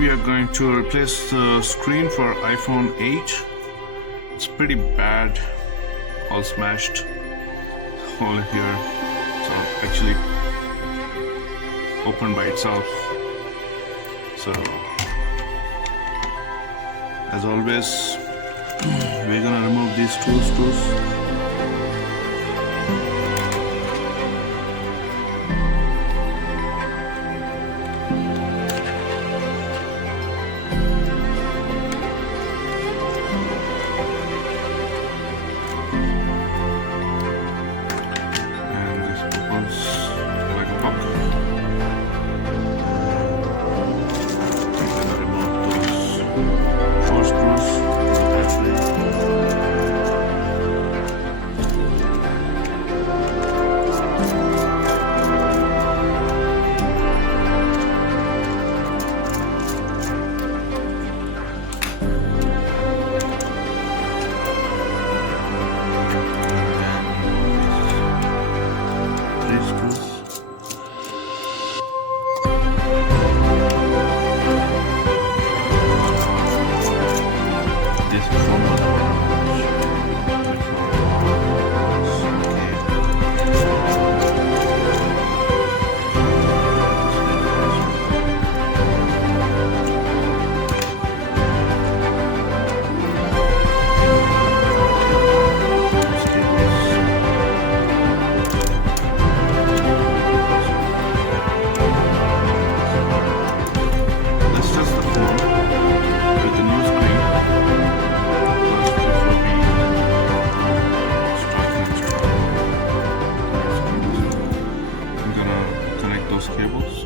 we are going to replace the screen for iPhone 8. It's pretty bad, all smashed, all here. So actually opened by itself. So as always, we're gonna remove these two screws. Cables.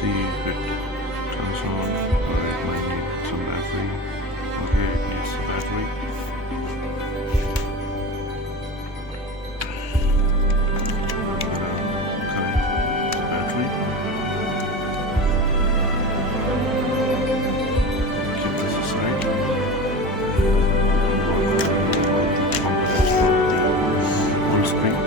See if it turns on, or it might need some battery. Okay, it needs the battery. I'm gonna connect the battery. Keep this aside. Full screen.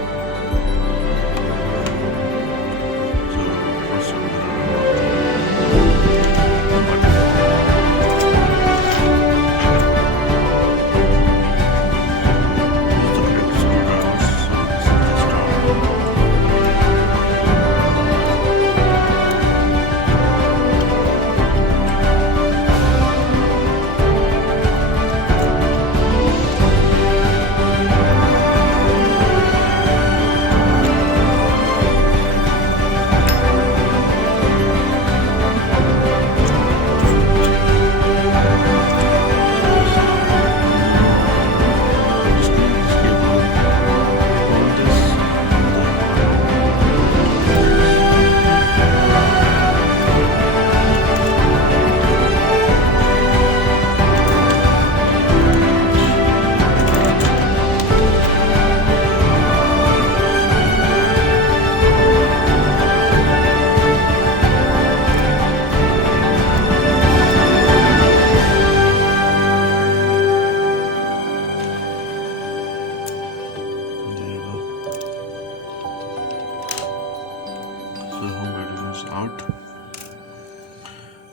Out.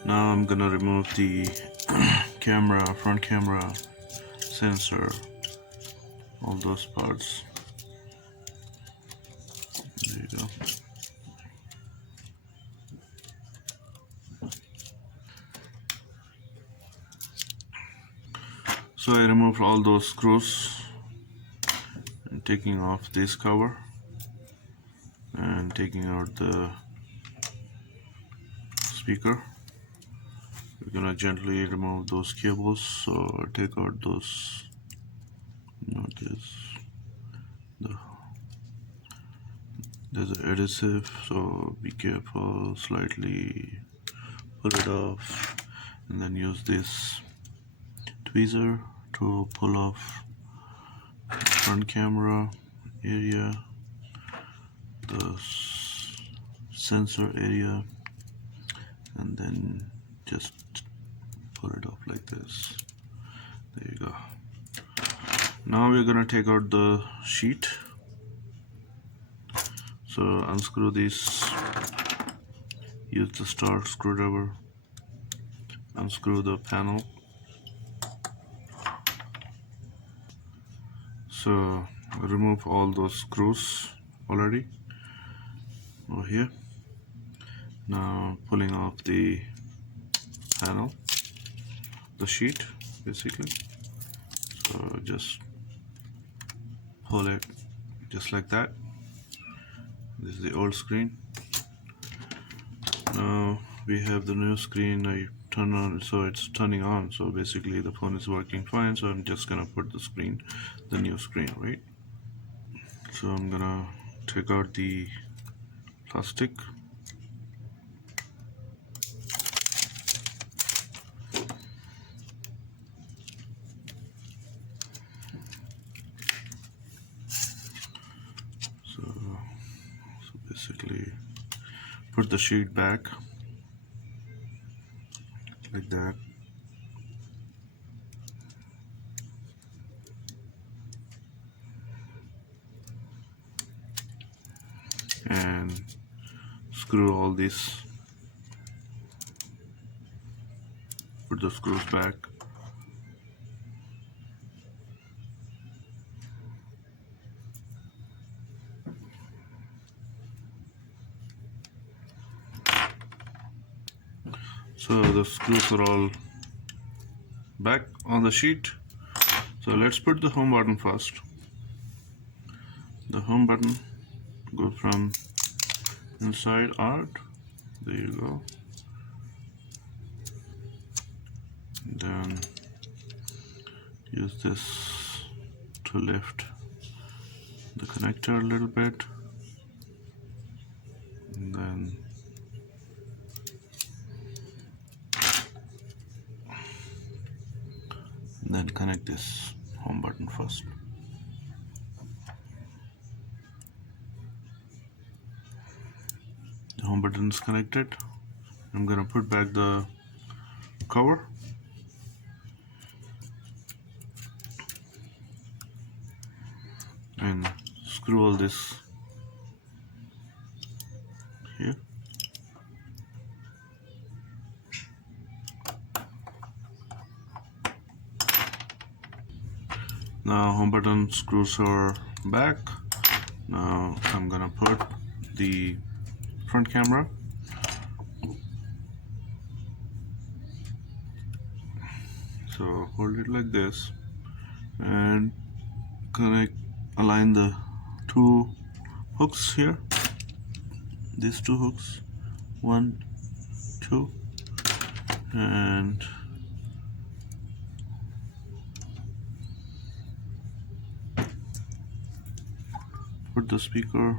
Now I'm gonna remove the camera, front camera, sensor, all those parts. There you go. So I removed all those screws and taking off this cover and taking out the speaker. We're gonna gently remove those cables. So take out those, there's an adhesive, so be careful. Slightly pull it off and then use this tweezer to pull off front camera area, the sensor area, and then just pull it off like this. There you go. Now we're gonna take out the sheet. So unscrew these, use the star screwdriver, unscrew the panel. So remove all those screws already over here. Now pulling off the panel, the sheet basically. So just pull it just like that. This is the old screen. Now we have the new screen. I turn on, so it's turning on. So basically the phone is working fine. So I'm just gonna put the new screen, right? So I'm gonna take out the plastic. So basically put the sheet back like that. And screw all these, put the screws back. So the screws are all back on the sheet. So let's put the home button first. The home button, go from inside out. There you go. Then use this to lift the connector a little bit, and then connect this home button first. The home button is connected. I'm gonna put back the cover. And screw all this here. Now home button screws are back. Now I'm gonna put the front camera. So hold it like this and align the two hooks here. These two hooks, 1, 2, and put the speaker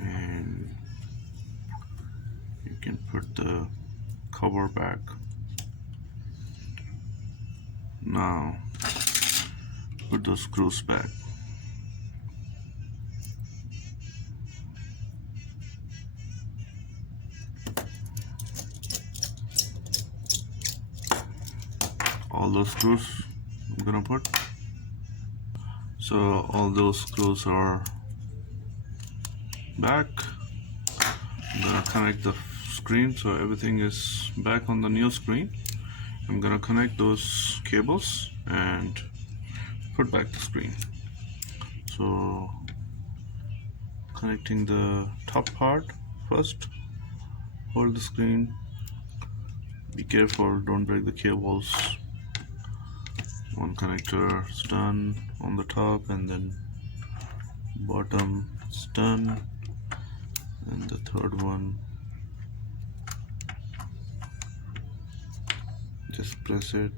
and you can put the cover back. Now put the screws back. All those screws I'm gonna put. So all those screws are back. I'm gonna connect the screen, so everything is back on the new screen. I'm gonna connect those cables and put back the screen. So connecting the top part first. Hold the screen, be careful, don't break the cables. One connector is done on the top, and then bottom is done, and the third one, just press it.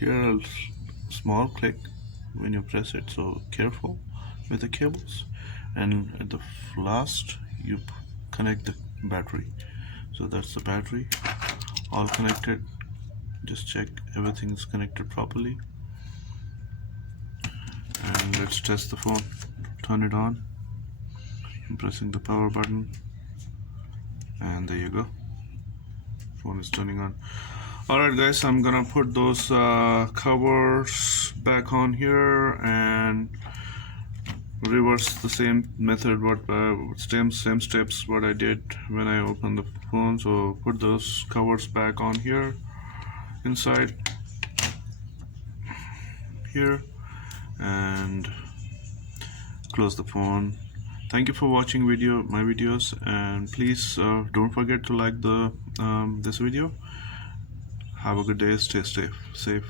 Here a small click when you press it, so careful with the cables. And at the last you connect the battery. So that's the battery, all connected. Just check everything is connected properly, and let's test the phone. Turn it on. I'm pressing the power button, and there you go, phone is turning on. Alright guys, I'm gonna put those covers back on here and reverse the same method, what same steps what I did when I opened the phone. So put those covers back on here, inside here, and close the phone. Thank you for watching my videos, and please don't forget to like the this video. Have a good day, stay safe.